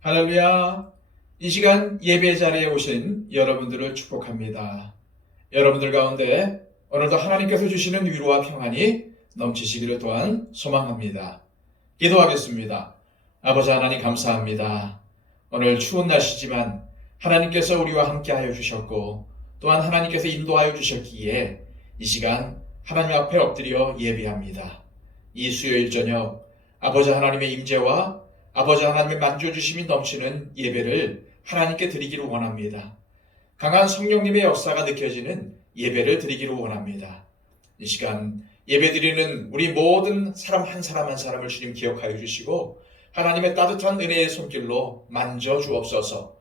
할렐루야. 이 시간 예배 자리에 오신 여러분들을 축복합니다. 여러분들 가운데 오늘도 하나님께서 주시는 위로와 평안이 넘치시기를 또한 소망합니다. 기도하겠습니다. 아버지 하나님 감사합니다. 오늘 추운 날씨지만 하나님께서 우리와 함께하여 주셨고 또한 하나님께서 인도하여 주셨기에 이 시간 하나님 앞에 엎드려 예배합니다. 이 수요일 저녁 아버지 하나님의 임재와 아버지 하나님의 만져주심이 넘치는 예배를 하나님께 드리기를 원합니다. 강한 성령님의 역사가 느껴지는 예배를 드리기를 원합니다. 이 시간 예배드리는 우리 모든 사람 한 사람 한 사람을 주님 기억하여 주시고 하나님의 따뜻한 은혜의 손길로 만져 주옵소서.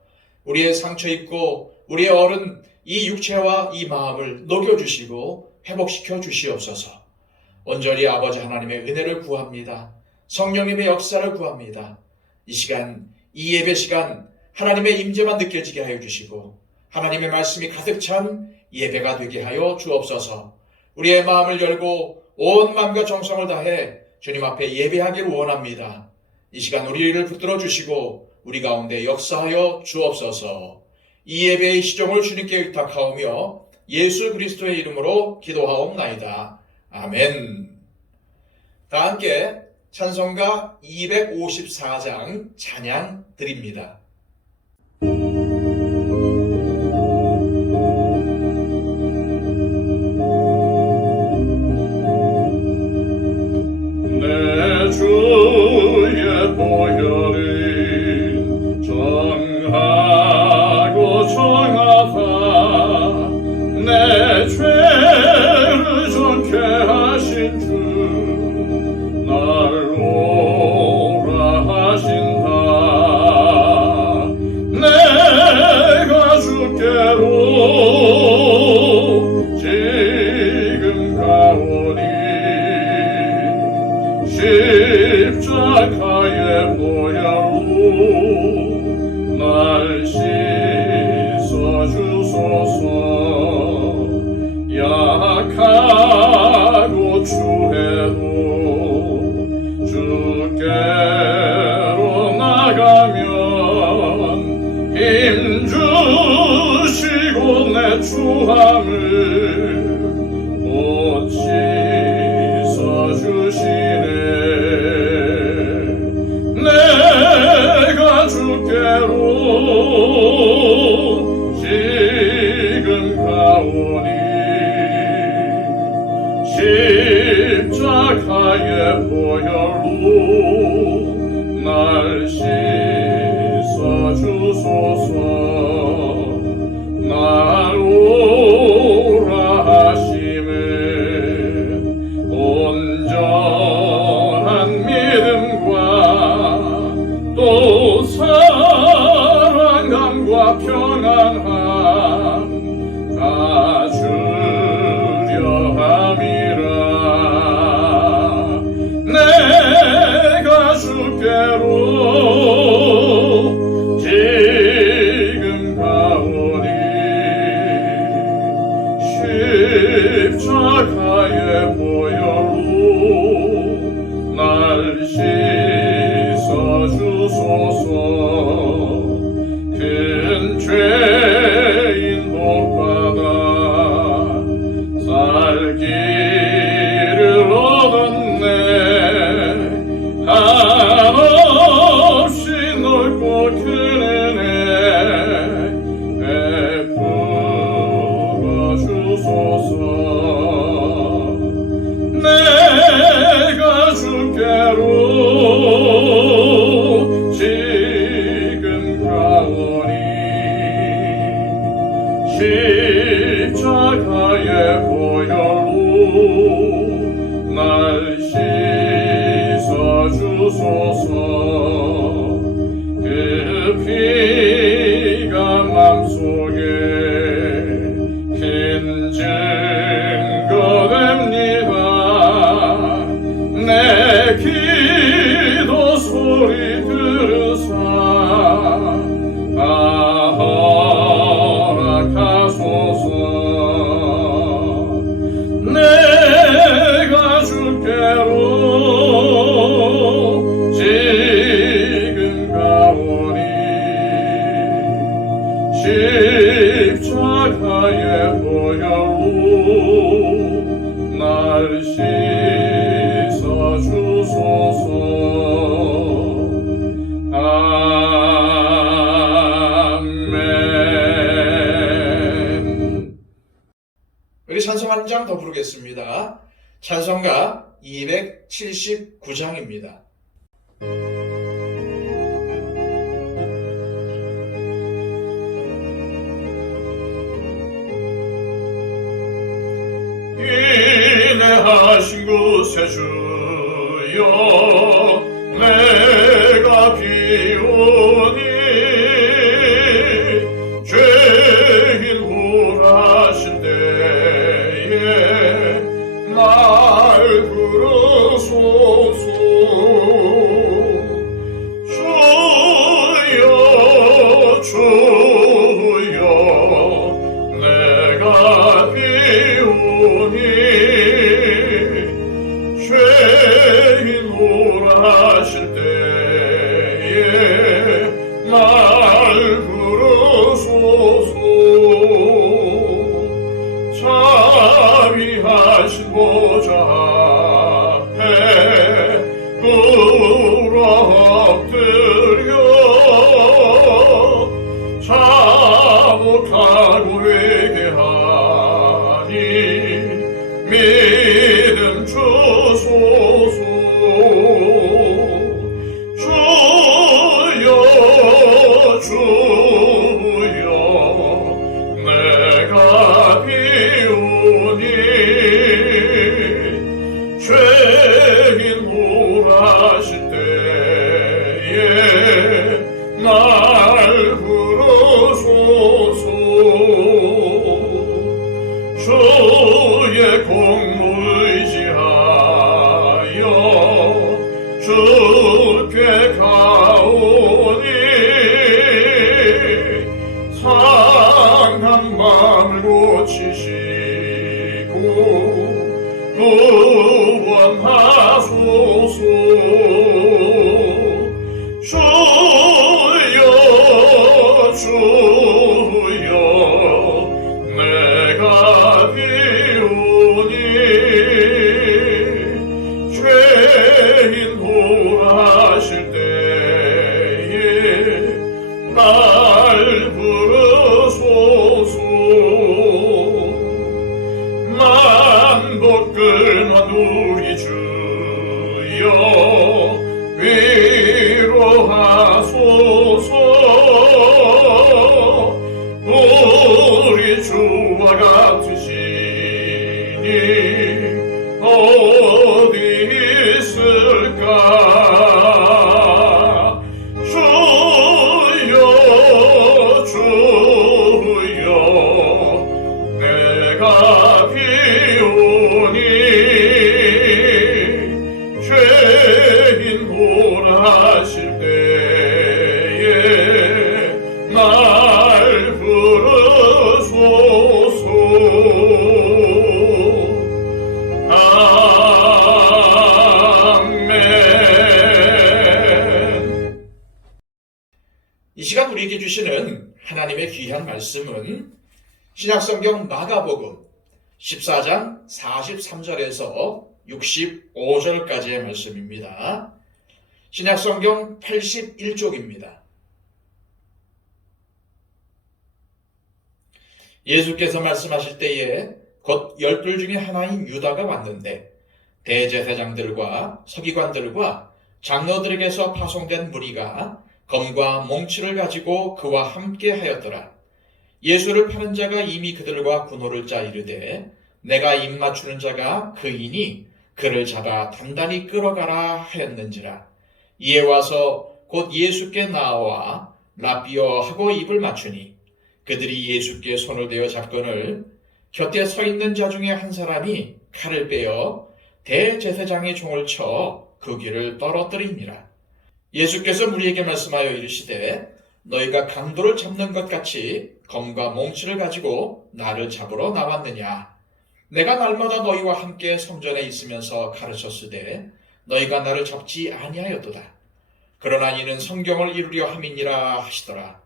우리의 상처 입고 우리의 어른 이 육체와 이 마음을 녹여주시고 회복시켜 주시옵소서. 온전히 아버지 하나님의 은혜를 구합니다. 성령님의 역사를 구합니다. 이 시간, 이 예배 시간 하나님의 임재만 느껴지게 하여 주시고 하나님의 말씀이 가득 찬 예배가 되게 하여 주옵소서. 우리의 마음을 열고 온 마음과 정성을 다해 주님 앞에 예배하기를 원합니다. 이 시간 우리를 붙들어 주시고 우리 가운데 역사하여 주옵소서. 이 예배의 시종을 주님께 의탁하오며 예수 그리스도의 이름으로 기도하옵나이다. 아멘. 다 함께 찬송가 254장 찬양 드립니다. 내 주의 보혈은 정하고 정하사 내 죄를 정케 하신 주 날 오라 하신다. 내가 주께로 지금 가오니 십자가의 보혈로 날 씻어주소서. 약하고 추해도 주께로 나가면 힘주시고 내 추함을 곧 씻어주시네. 내가 주께로 지금 가오니 십자가의 보혈로 날 씻어주소서. 날 오라 하심은 온전한 믿음과 또 사랑함과 평안함 가주려 함이라. 내가 주께로 지금 가오니 십자가의 보혈로 날 씻어주소서. 큰 죄인 복받아 살 길을 얻었네. 한없이 넓고 큰 은혜 베풀어 주소서. 내가 주께로 지금 가오니 십자가의 보혈로 날 씻어주소서. 그 피가 맘속에 큰 증거됩니다. 내 기도 소리 들으사 다 허락하소서. 내가 주께로 지금 가오니 보겠습니다. 찬송가 279장입니다. 인내하신 곳에 주여 내가 비오니 죄인 홀하신 때에 날 부르소서. 주여 주여 내가 비오니 죄인 홀하실 때에 날 부르소서. 자비하신 보좌 앞에 꿇어 엎드려 자복하고 회개하니 믿음 주소서. 주여 주여 내가 비오니 죄인 홀하실 때에 날 부르소서. 주의 공로 의지하여 주께 가오니 상한 마음을 고치시고 구원하소서. 주여 주여 내가 비오니 죄인 홀하실 때에 날 부르소서. 만복 끊어 우리 주여 위로하소서. 우리 주와 같으시니 어디 있을까. 주여 주여 내가 비오니 죄인 홀하실 때에 날 부르소서. 아멘. 이 시간 우리에게 주시는 하나님의 귀한 말씀은 신약성경 마가복음 14장 43절에서 65절까지의 말씀입니다. 신약성경 81쪽입니다. 예수께서 말씀하실 때에 곧 12 중에 하나인 유다가 왔는데 대제사장들과 서기관들과 장로들에게서 파송된 무리가 검과 몽치를 가지고 그와 함께 하였더라. 예수를 파는 자가 이미 그들과 군호를 짜 이르되 내가 입맞추는 자가 그이니 그를 잡아 단단히 끌어가라 하였는지라. 이에 와서 곧 예수께 나와 라비어 하고 입을 맞추니 그들이 예수께 손을 대어 잡거늘 곁에 서 있는 자 중에 한 사람이 칼을 빼어 대제사장의 총을 쳐 그 귀를 떨어뜨리니라. 예수께서 무리에게 말씀하여 이르시되 너희가 강도를 잡는 것 같이 검과 몽치를 가지고 나를 잡으러 나왔느냐. 내가 날마다 너희와 함께 성전에 있으면서 가르쳤으되 너희가 나를 잡지 아니하였도다. 그러나 이는 성경을 이루려 함이니라 하시더라.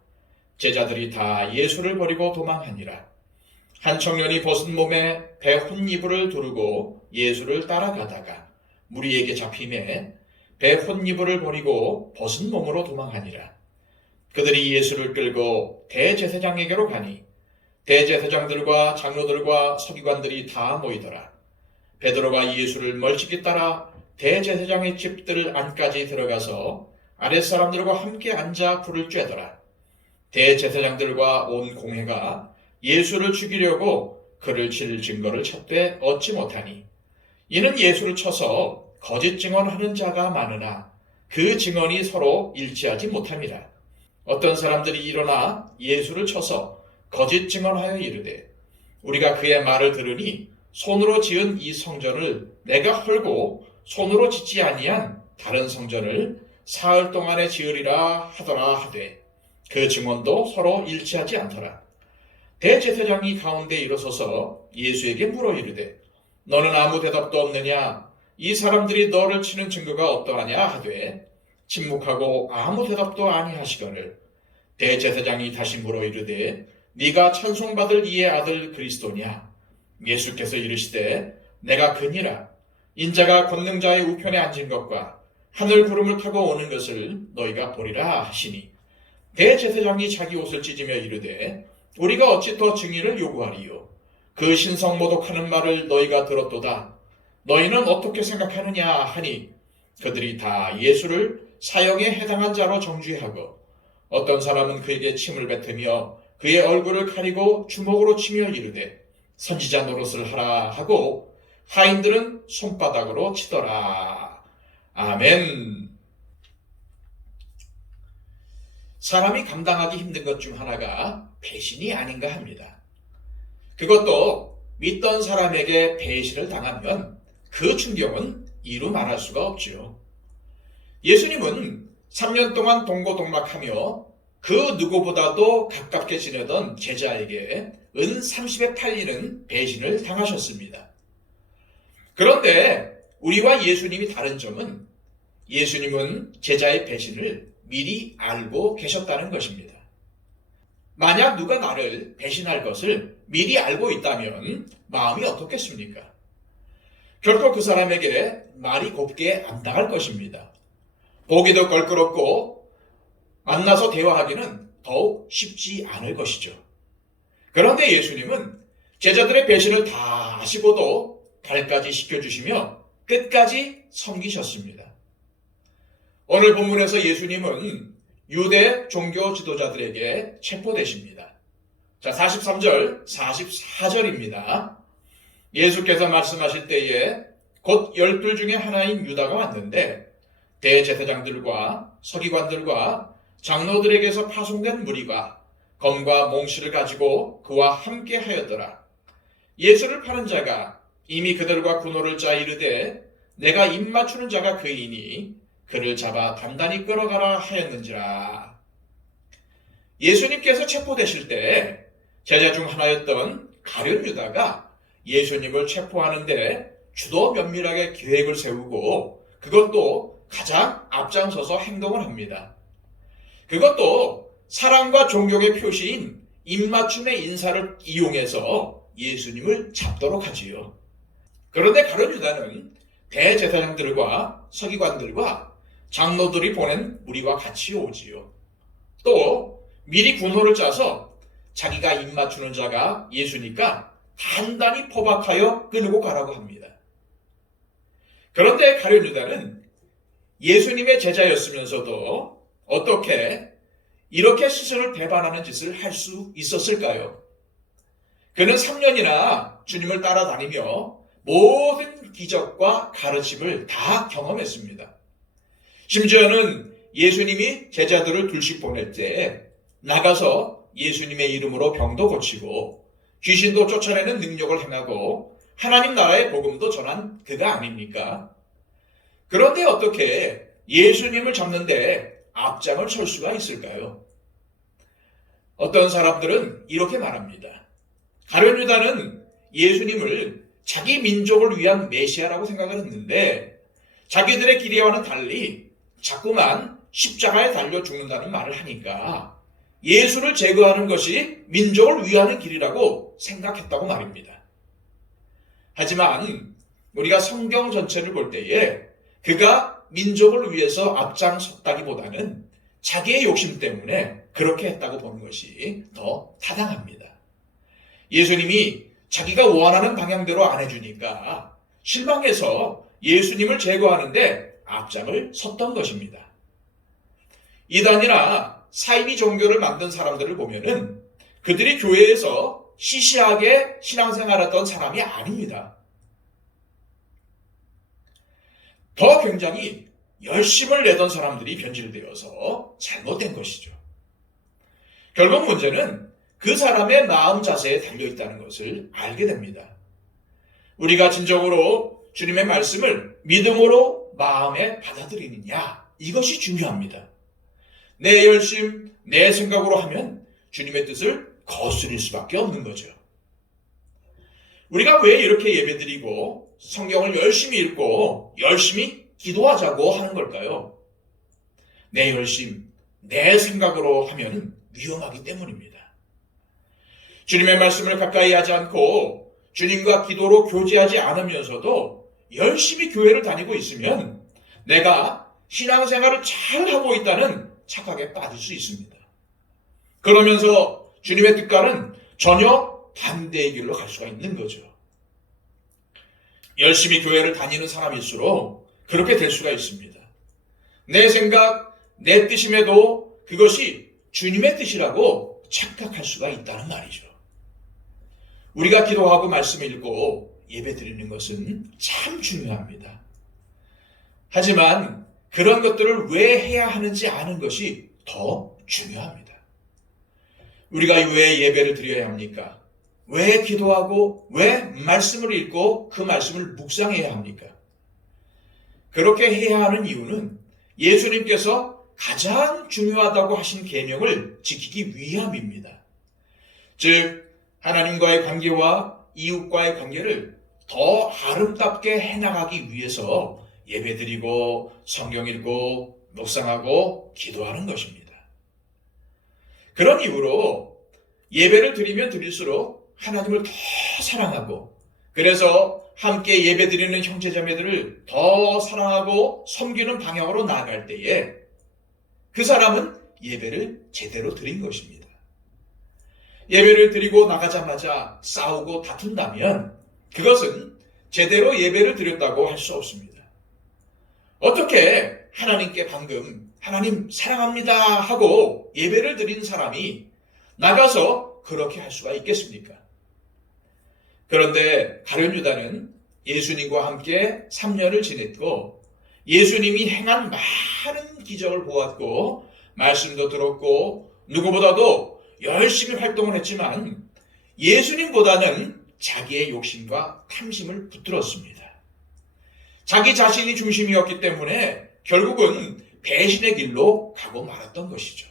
제자들이 다 예수를 버리고 도망하니라. 한 청년이 벗은 몸에 배 혼이불을 두르고 예수를 따라가다가 무리에게 잡히매 배 혼이불을 버리고 벗은 몸으로 도망하니라. 그들이 예수를 끌고 대제사장에게로 가니 대제사장들과 장로들과 서기관들이 다 모이더라. 베드로가 예수를 멀찍이 따라 대제사장의 집들 안까지 들어가서 아랫사람들과 함께 앉아 불을 쬐더라. 대제사장들과 온 공회가 예수를 죽이려고 그를 칠 증거를 찾되 얻지 못하니 이는 예수를 쳐서 거짓 증언하는 자가 많으나 그 증언이 서로 일치하지 못함이라. 어떤 사람들이 일어나 예수를 쳐서 거짓 증언하여 이르되 우리가 그의 말을 들으니 손으로 지은 이 성전을 내가 헐고 손으로 짓지 아니한 다른 성전을 사흘 동안에 지으리라 하더라 하되 그 증언도 서로 일치하지 않더라. 대제사장이 가운데 일어서서 예수에게 물어 이르되 너는 아무 대답도 없느냐? 이 사람들이 너를 치는 증거가 어떠하냐 하되 침묵하고 아무 대답도 아니하시거늘 대제사장이 다시 물어 이르되 네가 찬송받을 이의 아들 그리스도냐? 예수께서 이르시되 내가 그니라. 인자가 권능자의 우편에 앉은 것과 하늘 구름을 타고 오는 것을 너희가 보리라 하시니 대제사장이 자기 옷을 찢으며 이르되 우리가 어찌 더 증인을 요구하리요? 그 신성 모독하는 말을 너희가 들었도다. 너희는 어떻게 생각하느냐 하니 그들이 다 예수를 사형에 해당한 자로 정죄하고 어떤 사람은 그에게 침을 뱉으며 그의 얼굴을 가리고 주먹으로 치며 이르되 선지자 노릇을 하라 하고 하인들은 손바닥으로 치더라. 아멘. 사람이 감당하기 힘든 것 중 하나가 배신이 아닌가 합니다. 그것도 믿던 사람에게 배신을 당하면 그 충격은 이루 말할 수가 없지요. 예수님은 3년 동안 동고동락하며 그 누구보다도 가깝게 지내던 제자에게 은 30에 팔리는 배신을 당하셨습니다. 그런데 우리와 예수님이 다른 점은 예수님은 제자의 배신을 미리 알고 계셨다는 것입니다. 만약 누가 나를 배신할 것을 미리 알고 있다면 마음이 어떻겠습니까? 결코 그 사람에게 말이 곱게 안 당할 것입니다. 보기도 껄끄럽고 만나서 대화하기는 더욱 쉽지 않을 것이죠. 그런데 예수님은 제자들의 배신을 다 하시고도 발까지 시켜주시며 끝까지 섬기셨습니다. 오늘 본문에서 예수님은 유대 종교 지도자들에게 체포되십니다. 자, 43절, 44절입니다. 예수께서 말씀하실 때에 곧 12 중에 하나인 유다가 왔는데 대제사장들과 서기관들과 장로들에게서 파송된 무리가 검과 몽실을 가지고 그와 함께 하였더라. 예수를 파는 자가 이미 그들과 군호를 짜 이르되 내가 입 맞추는 자가 그이니 그를 잡아 단단히 끌어가라 하였는지라. 예수님께서 체포되실 때 제자 중 하나였던 가룟 유다가 예수님을 체포하는데 주도 면밀하게 계획을 세우고 그것도 가장 앞장서서 행동을 합니다. 그것도 사랑과 존경의 표시인 입맞춤의 인사를 이용해서 예수님을 잡도록 하지요. 그런데 가룟 유다는 대제사장들과 서기관들과 장로들이 보낸 무리와 같이 오지요. 또 미리 군호를 짜서 자기가 입맞추는 자가 예수니까 단단히 포박하여 끌고 가라고 합니다. 그런데 가룟 유다는 예수님의 제자였으면서도 어떻게 이렇게 스스로를 배반하는 짓을 할 수 있었을까요? 그는 3년이나 주님을 따라다니며 모든 기적과 가르침을 다 경험했습니다. 심지어는 예수님이 제자들을 둘씩 보낼 때 나가서 예수님의 이름으로 병도 고치고 귀신도 쫓아내는 능력을 행하고 하나님 나라의 복음도 전한 그가 아닙니까? 그런데 어떻게 예수님을 잡는데 앞장을 설 수가 있을까요? 어떤 사람들은 이렇게 말합니다. 가룟 유다는 예수님을 자기 민족을 위한 메시아라고 생각을 했는데 자기들의 기대와는 달리 자꾸만 십자가에 달려 죽는다는 말을 하니까 예수를 제거하는 것이 민족을 위하는 길이라고 생각했다고 말입니다. 하지만 우리가 성경 전체를 볼 때에 그가 민족을 위해서 앞장섰다기보다는 자기의 욕심 때문에 그렇게 했다고 보는 것이 더 타당합니다. 예수님이 자기가 원하는 방향대로 안 해주니까 실망해서 예수님을 제거하는데 앞장을 섰던 것입니다. 이단이나 사이비 종교를 만든 사람들을 보면은 그들이 교회에서 시시하게 신앙생활했던 사람이 아닙니다. 더 굉장히 열심을 내던 사람들이 변질되어서 잘못된 것이죠. 결국 문제는 그 사람의 마음 자세에 달려있다는 것을 알게 됩니다. 우리가 진정으로 주님의 말씀을 믿음으로 마음에 받아들이느냐, 이것이 중요합니다. 내 열심, 내 생각으로 하면 주님의 뜻을 거스릴 수밖에 없는 거죠. 우리가 왜 이렇게 예배드리고 성경을 열심히 읽고 열심히 기도하자고 하는 걸까요? 내 열심, 내 생각으로 하면 위험하기 때문입니다. 주님의 말씀을 가까이 하지 않고 주님과 기도로 교제하지 않으면서도 열심히 교회를 다니고 있으면 내가 신앙생활을 잘하고 있다는 착각에 빠질 수 있습니다. 그러면서 주님의 뜻과는 전혀 반대의 길로 갈 수가 있는 거죠. 열심히 교회를 다니는 사람일수록 그렇게 될 수가 있습니다. 내 생각, 내 뜻임에도 그것이 주님의 뜻이라고 착각할 수가 있다는 말이죠. 우리가 기도하고 말씀 읽고 예배 드리는 것은 참 중요합니다. 하지만 그런 것들을 왜 해야 하는지 아는 것이 더 중요합니다. 우리가 왜 예배를 드려야 합니까? 왜 기도하고 왜 말씀을 읽고 그 말씀을 묵상해야 합니까? 그렇게 해야 하는 이유는 예수님께서 가장 중요하다고 하신 계명을 지키기 위함입니다. 즉 하나님과의 관계와 이웃과의 관계를 더 아름답게 해나가기 위해서 예배드리고 성경 읽고 묵상하고 기도하는 것입니다. 그런 이유로 예배를 드리면 드릴수록 하나님을 더 사랑하고 그래서 함께 예배드리는 형제자매들을 더 사랑하고 섬기는 방향으로 나아갈 때에 그 사람은 예배를 제대로 드린 것입니다. 예배를 드리고 나가자마자 싸우고 다툰다면 그것은 제대로 예배를 드렸다고 할 수 없습니다. 어떻게 하나님께 방금 하나님 사랑합니다 하고 예배를 드린 사람이 나가서 그렇게 할 수가 있겠습니까? 그런데 가룟 유다는 예수님과 함께 3년을 지냈고 예수님이 행한 많은 기적을 보았고 말씀도 들었고 누구보다도 열심히 활동을 했지만 예수님보다는 자기의 욕심과 탐심을 붙들었습니다. 자기 자신이 중심이었기 때문에 결국은 배신의 길로 가고 말았던 것이죠.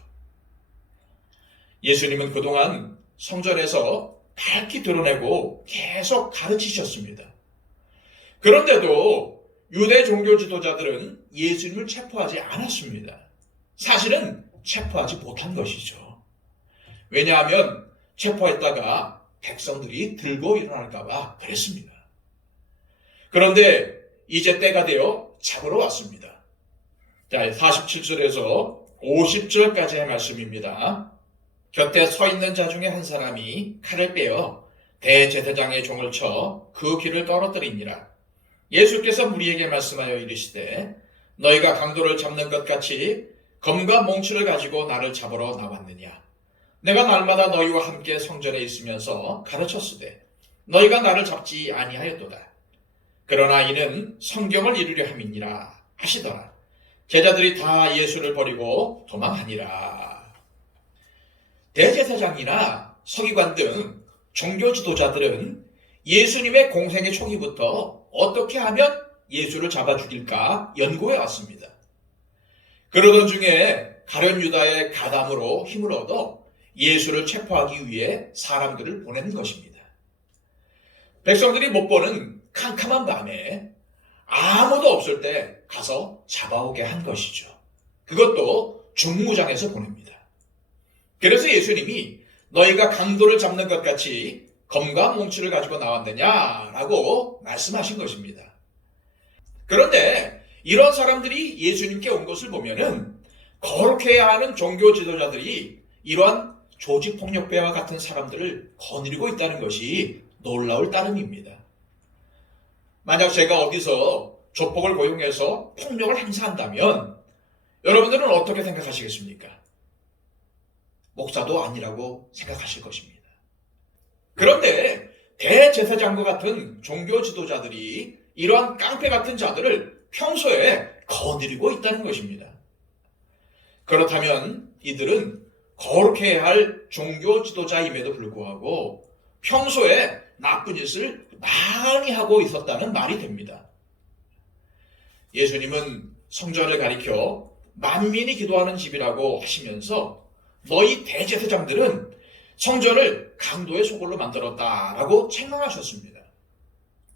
예수님은 그동안 성전에서 밝히 드러내고 계속 가르치셨습니다. 그런데도 유대 종교 지도자들은 예수님을 체포하지 않았습니다. 사실은 체포하지 못한 것이죠. 왜냐하면 체포했다가 백성들이 들고 일어날까 봐 그랬습니다. 그런데 이제 때가 되어 잡으러 왔습니다. 자, 47절에서 50절까지의 말씀입니다. 곁에 서 있는 자 중에 한 사람이 칼을 빼어 대제사장의 종을 쳐 그 귀를 떨어뜨리니라. 예수께서 무리에게 말씀하여 이르시되 너희가 강도를 잡는 것 같이 검과 몽추를 가지고 나를 잡으러 나왔느냐. 내가 날마다 너희와 함께 성전에 있으면서 가르쳤으되 너희가 나를 잡지 아니하였도다. 그러나 이는 성경을 이루려 함이니라 하시더라. 제자들이 다 예수를 버리고 도망하니라. 대제사장이나 서기관 등 종교 지도자들은 예수님의 공생의 초기부터 어떻게 하면 예수를 잡아 죽일까 연구해 왔습니다. 그러던 중에 가룟 유다의 가담으로 힘을 얻어 예수를 체포하기 위해 사람들을 보낸 것입니다. 백성들이 못 보는 캄캄한 밤에 아무도 없을 때 가서 잡아오게 한 것이죠. 그것도 중무장에서 보냅니다. 그래서 예수님이 너희가 강도를 잡는 것 같이 검과 몽추를 가지고 나왔느냐라고 말씀하신 것입니다. 그런데 이런 사람들이 예수님께 온 것을 보면은 거룩해야 하는 종교 지도자들이 이러한 조직폭력배와 같은 사람들을 거느리고 있다는 것이 놀라울 따름입니다. 만약 제가 어디서 조폭을 고용해서 폭력을 행사한다면 여러분들은 어떻게 생각하시겠습니까? 목사도 아니라고 생각하실 것입니다. 그런데 대제사장과 같은 종교 지도자들이 이러한 깡패 같은 자들을 평소에 거느리고 있다는 것입니다. 그렇다면 이들은 거룩해야 할 종교 지도자임에도 불구하고 평소에 나쁜 짓을 많이 하고 있었다는 말이 됩니다. 예수님은 성전을 가리켜 만민이 기도하는 집이라고 하시면서 너희 대제사장들은 성전을 강도의 소굴로 만들었다라고 책망하셨습니다.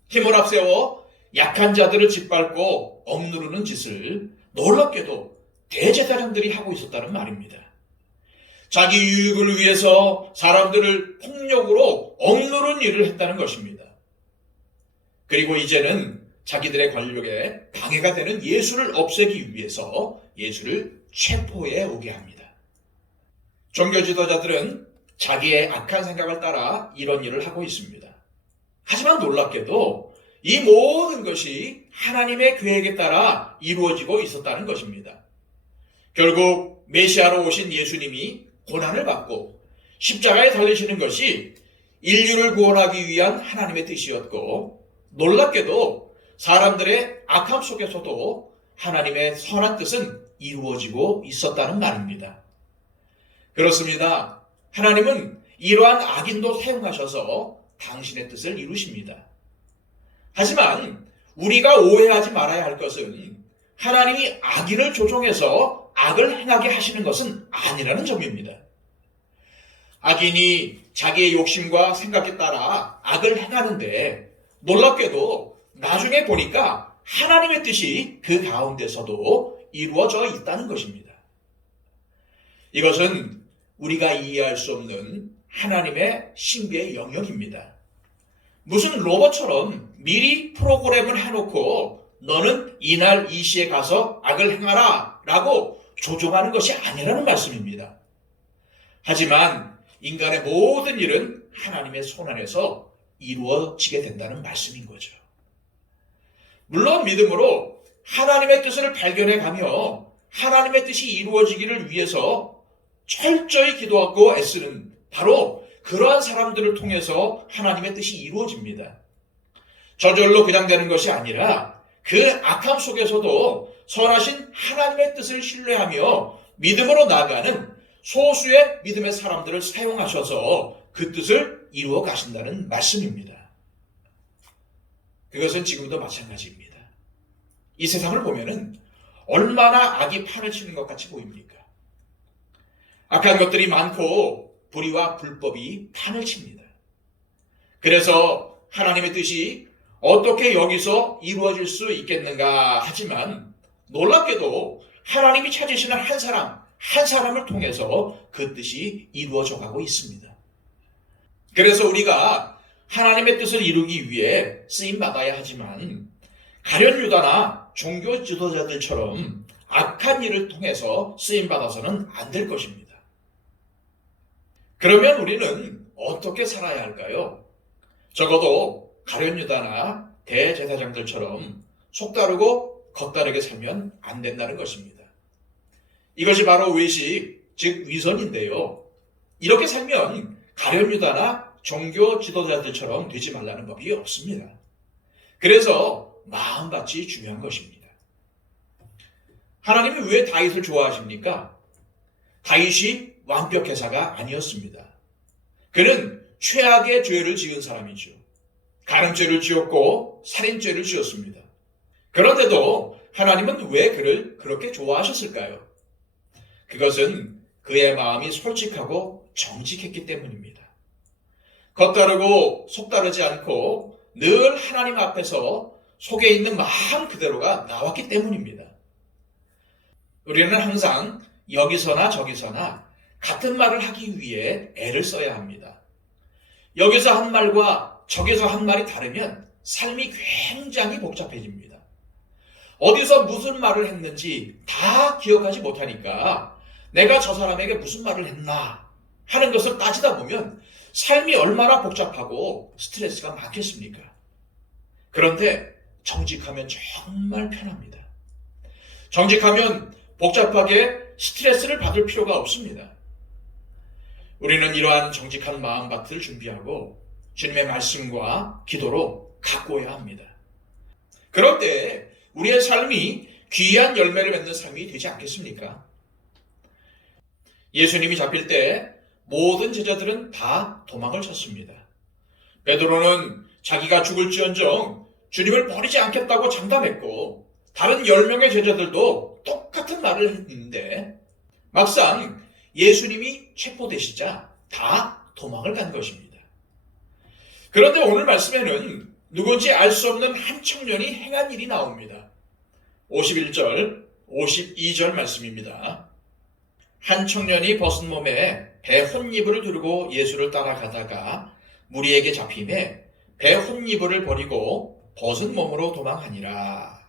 힘을 앞세워 약한 자들을 짓밟고 억누르는 짓을 놀랍게도 대제사장들이 하고 있었다는 말입니다. 자기 유익을 위해서 사람들을 폭력으로 억누르는 일을 했다는 것입니다. 그리고 이제는 자기들의 권력에 방해가 되는 예수를 없애기 위해서 예수를 체포해 오게 합니다. 종교 지도자들은 자기의 악한 생각을 따라 이런 일을 하고 있습니다. 하지만 놀랍게도 이 모든 것이 하나님의 계획에 따라 이루어지고 있었다는 것입니다. 결국 메시아로 오신 예수님이 고난을 받고 십자가에 달리시는 것이 인류를 구원하기 위한 하나님의 뜻이었고, 놀랍게도 사람들의 악함 속에서도 하나님의 선한 뜻은 이루어지고 있었다는 말입니다. 그렇습니다. 하나님은 이러한 악인도 사용하셔서 당신의 뜻을 이루십니다. 하지만 우리가 오해하지 말아야 할 것은 하나님이 악인을 조종해서 악을 행하게 하시는 것은 아니라는 점입니다. 악인이 자기의 욕심과 생각에 따라 악을 행하는데 놀랍게도 나중에 보니까 하나님의 뜻이 그 가운데서도 이루어져 있다는 것입니다. 이것은 우리가 이해할 수 없는 하나님의 신비의 영역입니다. 무슨 로봇처럼 미리 프로그램을 해놓고 너는 이날 이 시에 가서 악을 행하라 라고 조종하는 것이 아니라는 말씀입니다. 하지만 인간의 모든 일은 하나님의 손 안에서 이루어지게 된다는 말씀인 거죠. 물론 믿음으로 하나님의 뜻을 발견해가며 하나님의 뜻이 이루어지기를 위해서 철저히 기도하고 애쓰는 바로 그러한 사람들을 통해서 하나님의 뜻이 이루어집니다. 저절로 그냥 되는 것이 아니라 그 악함 속에서도 선하신 하나님의 뜻을 신뢰하며 믿음으로 나아가는 소수의 믿음의 사람들을 사용하셔서 그 뜻을 이루어 가신다는 말씀입니다. 그것은 지금도 마찬가지입니다. 이 세상을 보면은 얼마나 악이 판을 치는 것 같이 보입니까? 악한 것들이 많고 불의와 불법이 판을 칩니다. 그래서 하나님의 뜻이 어떻게 여기서 이루어질 수 있겠는가 하지만 놀랍게도 하나님이 찾으시는 한 사람을 통해서 그 뜻이 이루어져 가고 있습니다. 그래서 우리가 하나님의 뜻을 이루기 위해 쓰임받아야 하지만 가룟 유다나 종교 지도자들처럼 악한 일을 통해서 쓰임받아서는 안 될 것입니다. 그러면 우리는 어떻게 살아야 할까요? 적어도 가룟 유다나 대제사장들처럼 속다르고 겉다르게 살면 안 된다는 것입니다. 이것이 바로 외식, 즉 위선인데요. 이렇게 살면 가룟 유다나 종교 지도자들처럼 되지 말라는 법이 없습니다. 그래서 마음밭이 중요한 것입니다. 하나님이 왜 다윗을 좋아하십니까? 다윗이 완벽해서가 아니었습니다. 그는 최악의 죄를 지은 사람이죠. 간음죄를 지었고 살인죄를 지었습니다. 그런데도 하나님은 왜 그를 그렇게 좋아하셨을까요? 그것은 그의 마음이 솔직하고 정직했기 때문입니다. 겉다르고 속다르지 않고 늘 하나님 앞에서 속에 있는 마음 그대로가 나왔기 때문입니다. 우리는 항상 여기서나 저기서나 같은 말을 하기 위해 애를 써야 합니다. 여기서 한 말과 저기서 한 말이 다르면 삶이 굉장히 복잡해집니다. 어디서 무슨 말을 했는지 다 기억하지 못하니까 내가 저 사람에게 무슨 말을 했나 하는 것을 따지다 보면 삶이 얼마나 복잡하고 스트레스가 많겠습니까? 그런데 정직하면 정말 편합니다. 정직하면 복잡하게 스트레스를 받을 필요가 없습니다. 우리는 이러한 정직한 마음밭을 준비하고 주님의 말씀과 기도로 가꾸어야 합니다. 그럴 때 우리의 삶이 귀한 열매를 맺는 삶이 되지 않겠습니까? 예수님이 잡힐 때 모든 제자들은 다 도망을 쳤습니다. 베드로는 자기가 죽을지언정 주님을 버리지 않겠다고 장담했고 다른 10명의 제자들도 똑같은 말을 했는데 막상 예수님이 체포되시자 다 도망을 간 것입니다. 그런데 오늘 말씀에는 누군지 알 수 없는 한 청년이 행한 일이 나옵니다. 51절, 52절 말씀입니다. 한 청년이 벗은 몸에 배 혼이불을 두르고 예수를 따라가다가 무리에게 잡힘에 배 혼이불을 버리고 벗은 몸으로 도망하니라.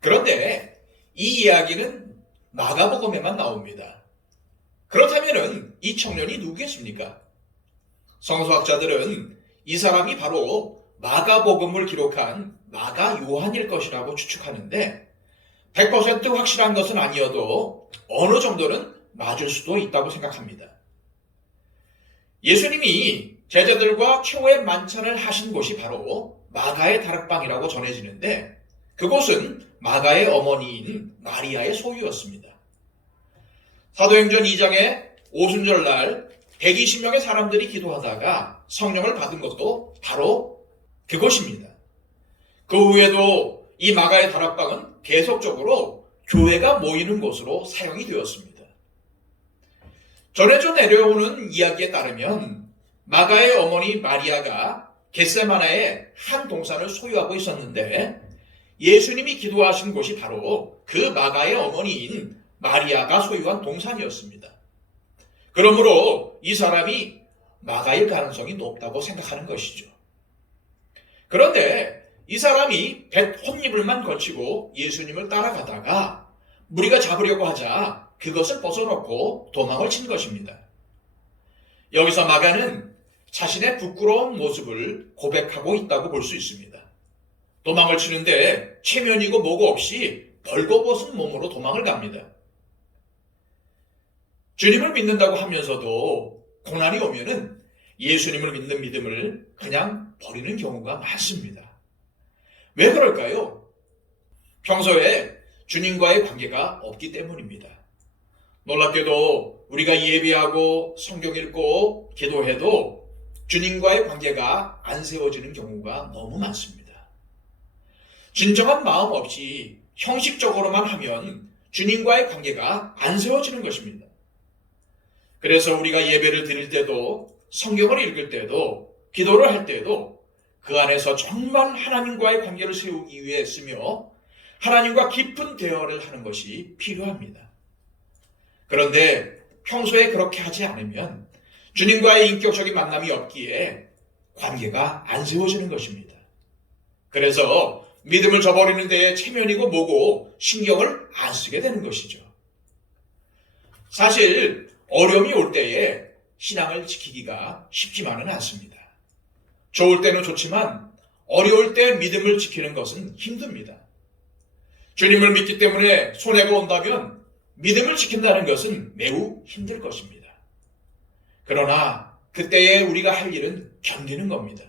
그런데 이 이야기는 마가복음에만 나옵니다. 그렇다면 이 청년이 누구겠습니까? 성서학자들은 이 사람이 바로 마가복음을 기록한 마가 요한일 것이라고 추측하는데 100% 확실한 것은 아니어도 어느 정도는 맞을 수도 있다고 생각합니다. 예수님이 제자들과 최후의 만찬을 하신 곳이 바로 마가의 다락방이라고 전해지는데 그곳은 마가의 어머니인 마리아의 소유였습니다. 사도행전 2장에 오순절날 120명의 사람들이 기도하다가 성령을 받은 것도 바로 그곳입니다. 그 후에도 이 마가의 다락방은 계속적으로 교회가 모이는 곳으로 사용이 되었습니다. 전해져 내려오는 이야기에 따르면 마가의 어머니 마리아가 겟세마나의 한 동산을 소유하고 있었는데 예수님이 기도하신 곳이 바로 그 마가의 어머니인 마리아가 소유한 동산이었습니다. 그러므로 이 사람이 마가일 가능성이 높다고 생각하는 것이죠. 그런데 이 사람이 배 혼이불만 걸치고 예수님을 따라가다가 무리가 잡으려고 하자 그것을 벗어놓고 도망을 친 것입니다. 여기서 마가는 자신의 부끄러운 모습을 고백하고 있다고 볼 수 있습니다. 도망을 치는데 체면이고 뭐고 없이 벌거벗은 몸으로 도망을 갑니다. 주님을 믿는다고 하면서도 고난이 오면은 예수님을 믿는 믿음을 그냥 버리는 경우가 많습니다. 왜 그럴까요? 평소에 주님과의 관계가 없기 때문입니다. 놀랍게도 우리가 예배하고 성경 읽고 기도해도 주님과의 관계가 안 세워지는 경우가 너무 많습니다. 진정한 마음 없이 형식적으로만 하면 주님과의 관계가 안 세워지는 것입니다. 그래서 우리가 예배를 드릴 때도 성경을 읽을 때도 기도를 할 때도 그 안에서 정말 하나님과의 관계를 세우기 위해 쓰며 하나님과 깊은 대화를 하는 것이 필요합니다. 그런데 평소에 그렇게 하지 않으면 주님과의 인격적인 만남이 없기에 관계가 안 세워지는 것입니다. 그래서 믿음을 저버리는 데에 체면이고 뭐고 신경을 안 쓰게 되는 것이죠. 사실 어려움이 올 때에 신앙을 지키기가 쉽지만은 않습니다. 좋을 때는 좋지만 어려울 때 믿음을 지키는 것은 힘듭니다. 주님을 믿기 때문에 손해가 온다면 믿음을 지킨다는 것은 매우 힘들 것입니다. 그러나 그때에 우리가 할 일은 견디는 겁니다.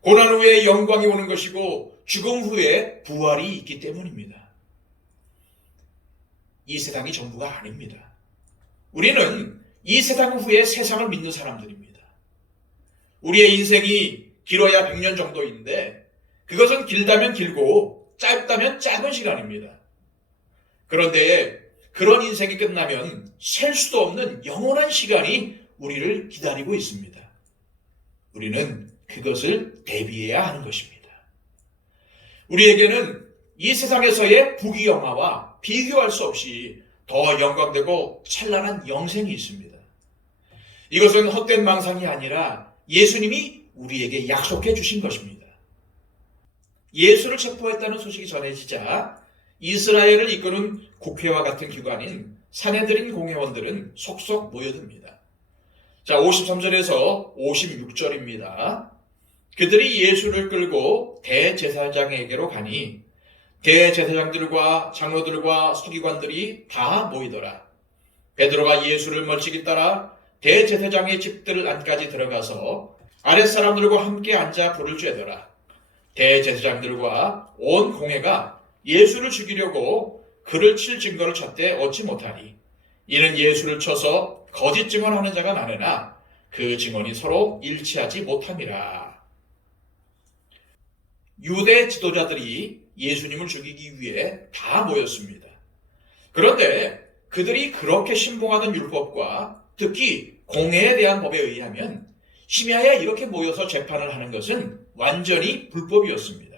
고난 후에 영광이 오는 것이고 죽음 후에 부활이 있기 때문입니다. 이 세상이 전부가 아닙니다. 우리는 이 세상 후에 세상을 믿는 사람들입니다. 우리의 인생이 길어야 100년 정도인데 그것은 길다면 길고 짧다면 짧은 시간입니다. 그런데 그런 인생이 끝나면 셀 수도 없는 영원한 시간이 우리를 기다리고 있습니다. 우리는 그것을 대비해야 하는 것입니다. 우리에게는 이 세상에서의 부귀영화와 비교할 수 없이 더 영광되고 찬란한 영생이 있습니다. 이것은 헛된 망상이 아니라 예수님이 우리에게 약속해 주신 것입니다. 예수를 체포했다는 소식이 전해지자 이스라엘을 이끄는 국회와 같은 기관인 산헤드린 공회원들은 속속 모여듭니다. 자, 53절에서 56절입니다. 그들이 예수를 끌고 대제사장에게로 가니 대제사장들과 장로들과 서기관들이 다 모이더라. 베드로가 예수를 멀찍이 따라 대제사장의 집들 안까지 들어가서 아랫사람들과 함께 앉아 불을 쬐더라. 대제사장들과 온 공회가 예수를 죽이려고 그를 칠 증거를 찾되 얻지 못하니 이는 예수를 쳐서 거짓 증언하는 자가 많으나 그 증언이 서로 일치하지 못함이라. 유대 지도자들이 예수님을 죽이기 위해 다 모였습니다. 그런데 그들이 그렇게 신봉하던 율법과 특히 공회에 대한 법에 의하면 심야에 이렇게 모여서 재판을 하는 것은 완전히 불법이었습니다.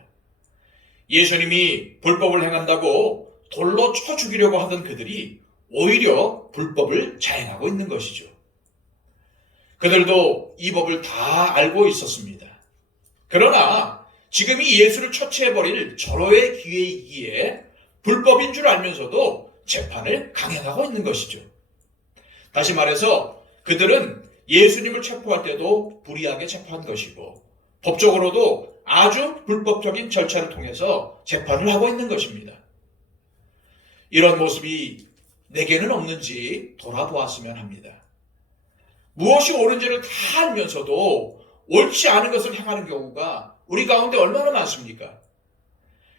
예수님이 불법을 행한다고 돌로 쳐 죽이려고 하던 그들이 오히려 불법을 자행하고 있는 것이죠. 그들도 이 법을 다 알고 있었습니다. 그러나 지금이 예수를 처치해버릴 절호의 기회이기에 불법인 줄 알면서도 재판을 강행하고 있는 것이죠. 다시 말해서 그들은 예수님을 체포할 때도 불의하게 체포한 것이고 법적으로도 아주 불법적인 절차를 통해서 재판을 하고 있는 것입니다. 이런 모습이 내게는 없는지 돌아보았으면 합니다. 무엇이 옳은지를 다 알면서도 옳지 않은 것을 행하는 경우가 우리 가운데 얼마나 많습니까?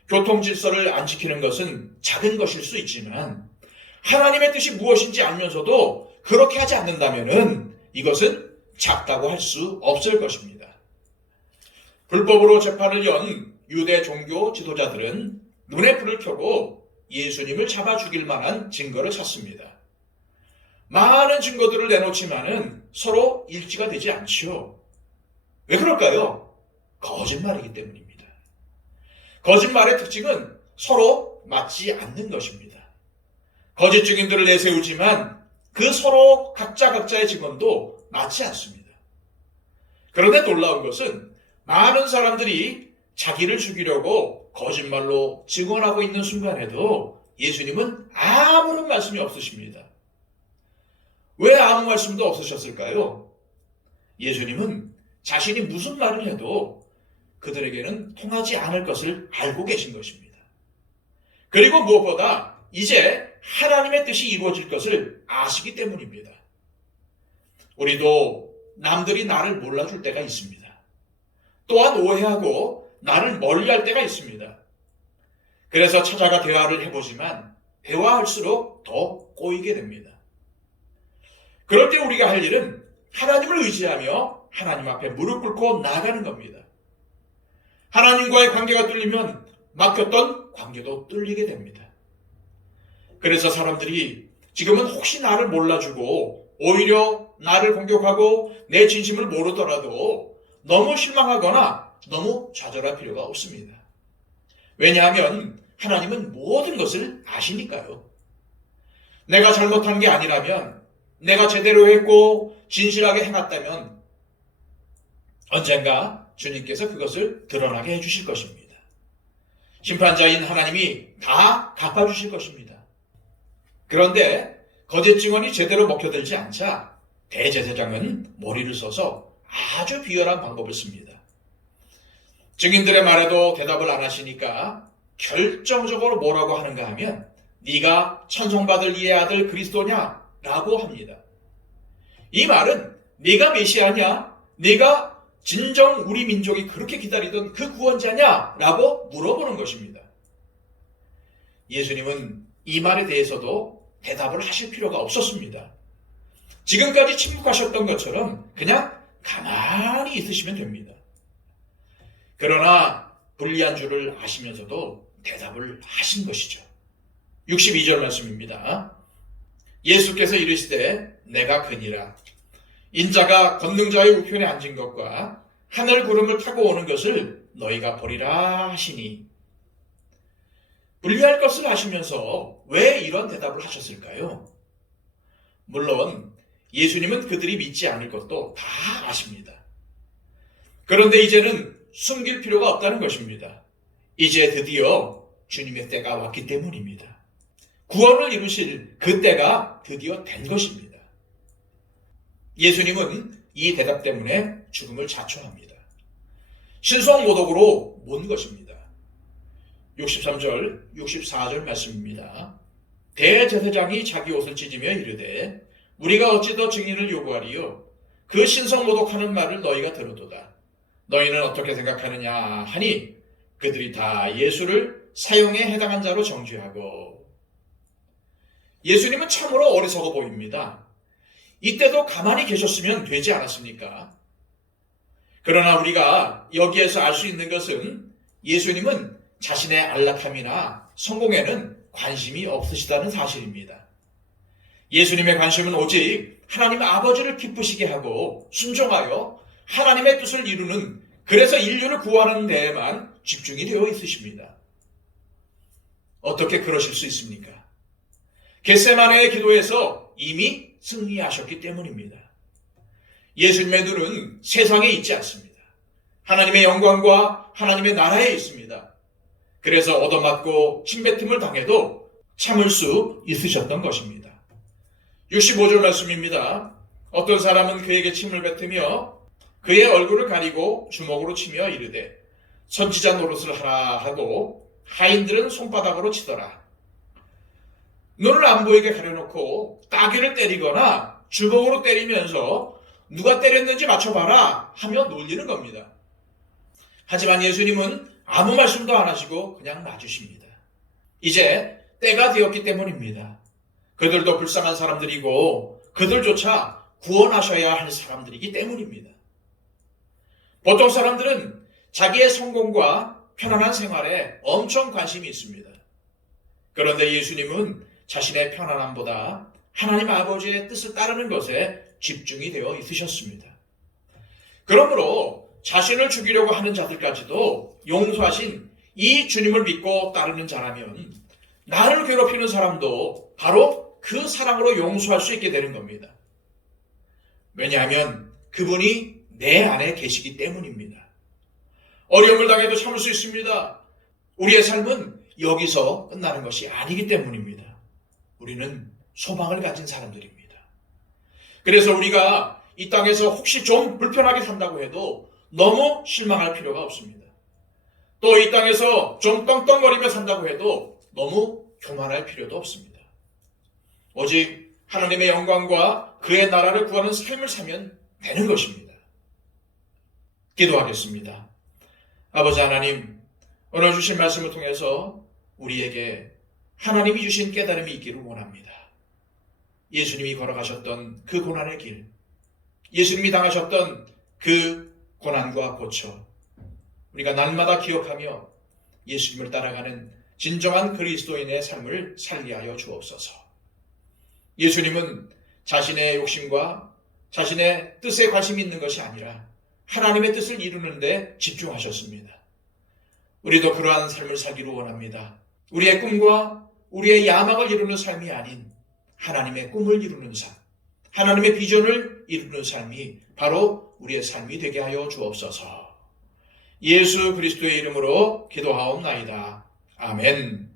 교통 질서를 안 지키는 것은 작은 것일 수 있지만 하나님의 뜻이 무엇인지 알면서도 그렇게 하지 않는다면 이것은 작다고 할 수 없을 것입니다. 불법으로 재판을 연 유대 종교 지도자들은 눈에 불을 켜고 예수님을 잡아 죽일 만한 증거를 찾습니다. 많은 증거들을 내놓지만은 서로 일치가 되지 않지요. 왜 그럴까요? 거짓말이기 때문입니다. 거짓말의 특징은 서로 맞지 않는 것입니다. 거짓 증인들을 내세우지만 그 서로 각자의 증언도 맞지 않습니다. 그런데 놀라운 것은 많은 사람들이 자기를 죽이려고 거짓말로 증언하고 있는 순간에도 예수님은 아무런 말씀이 없으십니다. 왜 아무 말씀도 없으셨을까요? 예수님은 자신이 무슨 말을 해도 그들에게는 통하지 않을 것을 알고 계신 것입니다. 그리고 무엇보다 이제 하나님의 뜻이 이루어질 것을 아시기 때문입니다. 우리도 남들이 나를 몰라줄 때가 있습니다. 또한 오해하고 나를 멀리할 때가 있습니다. 그래서 찾아가 대화를 해보지만 대화할수록 더 꼬이게 됩니다. 그럴 때 우리가 할 일은 하나님을 의지하며 하나님 앞에 무릎 꿇고 나아가는 겁니다. 하나님과의 관계가 뚫리면 막혔던 관계도 뚫리게 됩니다. 그래서 사람들이 지금은 혹시 나를 몰라주고 오히려 나를 공격하고 내 진심을 모르더라도 너무 실망하거나 너무 좌절할 필요가 없습니다. 왜냐하면 하나님은 모든 것을 아시니까요. 내가 잘못한 게 아니라면, 내가 제대로 했고 진실하게 행했다면 언젠가 주님께서 그것을 드러나게 해주실 것입니다. 심판자인 하나님이 다 갚아주실 것입니다. 그런데 거짓 증언이 제대로 먹혀들지 않자 대제사장은 머리를 써서 아주 비열한 방법을 씁니다. 증인들의 말에도 대답을 안 하시니까 결정적으로 뭐라고 하는가 하면 네가 천성받을 이의 아들 그리스도냐? 라고 합니다. 이 말은 네가 메시아냐? 네가 진정 우리 민족이 그렇게 기다리던 그 구원자냐? 라고 물어보는 것입니다. 예수님은 이 말에 대해서도 대답을 하실 필요가 없었습니다. 지금까지 침묵하셨던 것처럼 그냥 가만히 있으시면 됩니다. 그러나 불리한 줄을 아시면서도 대답을 하신 것이죠. 62절 말씀입니다. 예수께서 이르시되 내가 그니라. 인자가 권능자의 우편에 앉은 것과 하늘 구름을 타고 오는 것을 너희가 보리라 하시니. 불리할 것을 아시면서 왜 이런 대답을 하셨을까요? 물론 예수님은 그들이 믿지 않을 것도 다 아십니다. 그런데 이제는 숨길 필요가 없다는 것입니다. 이제 드디어 주님의 때가 왔기 때문입니다. 구원을 이루실 그 때가 드디어 된 것입니다. 예수님은 이 대답 때문에 죽음을 자초합니다. 신성모독으로 몬 것입니다. 63절, 64절 말씀입니다. 대제사장이 자기 옷을 찢으며 이르되 우리가 어찌 더 증인을 요구하리요? 그 신성모독하는 말을 너희가 들었도다. 너희는 어떻게 생각하느냐 하니 그들이 다 예수를 사형에 해당한 자로 정죄하고. 예수님은 참으로 어리석어 보입니다. 이때도 가만히 계셨으면 되지 않았습니까? 그러나 우리가 여기에서 알 수 있는 것은 예수님은 자신의 안락함이나 성공에는 관심이 없으시다는 사실입니다. 예수님의 관심은 오직 하나님 아버지를 기쁘시게 하고 순종하여 하나님의 뜻을 이루는, 그래서 인류를 구하는 데에만 집중이 되어 있으십니다. 어떻게 그러실 수 있습니까? 겟세마네의 기도에서 이미 승리하셨기 때문입니다. 예수님의 눈은 세상에 있지 않습니다. 하나님의 영광과 하나님의 나라에 있습니다. 그래서 얻어맞고 침뱉음을 당해도 참을 수 있으셨던 것입니다. 65절 말씀입니다. 어떤 사람은 그에게 침을 뱉으며 그의 얼굴을 가리고 주먹으로 치며 이르되 선지자 노릇을 하라 하고 하인들은 손바닥으로 치더라. 눈을 안 보이게 가려놓고 따귀를 때리거나 주먹으로 때리면서 누가 때렸는지 맞춰봐라 하며 놀리는 겁니다. 하지만 예수님은 아무 말씀도 안 하시고 그냥 놔주십니다. 이제 때가 되었기 때문입니다. 그들도 불쌍한 사람들이고 그들조차 구원하셔야 할 사람들이기 때문입니다. 보통 사람들은 자기의 성공과 편안한 생활에 엄청 관심이 있습니다. 그런데 예수님은 자신의 편안함보다 하나님 아버지의 뜻을 따르는 것에 집중이 되어 있으셨습니다. 그러므로 자신을 죽이려고 하는 자들까지도 용서하신 이 주님을 믿고 따르는 자라면 나를 괴롭히는 사람도 바로 그 사랑으로 용서할 수 있게 되는 겁니다. 왜냐하면 그분이 내 안에 계시기 때문입니다. 어려움을 당해도 참을 수 있습니다. 우리의 삶은 여기서 끝나는 것이 아니기 때문입니다. 우리는 소망을 가진 사람들입니다. 그래서 우리가 이 땅에서 혹시 좀 불편하게 산다고 해도 너무 실망할 필요가 없습니다. 또 이 땅에서 좀 떵떵거리며 산다고 해도 너무 교만할 필요도 없습니다. 오직 하나님의 영광과 그의 나라를 구하는 삶을 사면 되는 것입니다. 기도하겠습니다. 아버지 하나님, 오늘 주신 말씀을 통해서 우리에게 하나님이 주신 깨달음이 있기를 원합니다. 예수님이 걸어가셨던 그 고난의 길, 예수님이 당하셨던 그 고난과 고초, 우리가 날마다 기억하며 예수님을 따라가는 진정한 그리스도인의 삶을 살게 하여 주옵소서. 예수님은 자신의 욕심과 자신의 뜻에 관심이 있는 것이 아니라 하나님의 뜻을 이루는 데 집중하셨습니다. 우리도 그러한 삶을 살기를 원합니다. 우리의 꿈과 우리의 야망을 이루는 삶이 아닌 하나님의 꿈을 이루는 삶, 하나님의 비전을 이루는 삶이 바로 우리의 삶이 되게 하여 주옵소서. 예수 그리스도의 이름으로 기도하옵나이다. 아멘.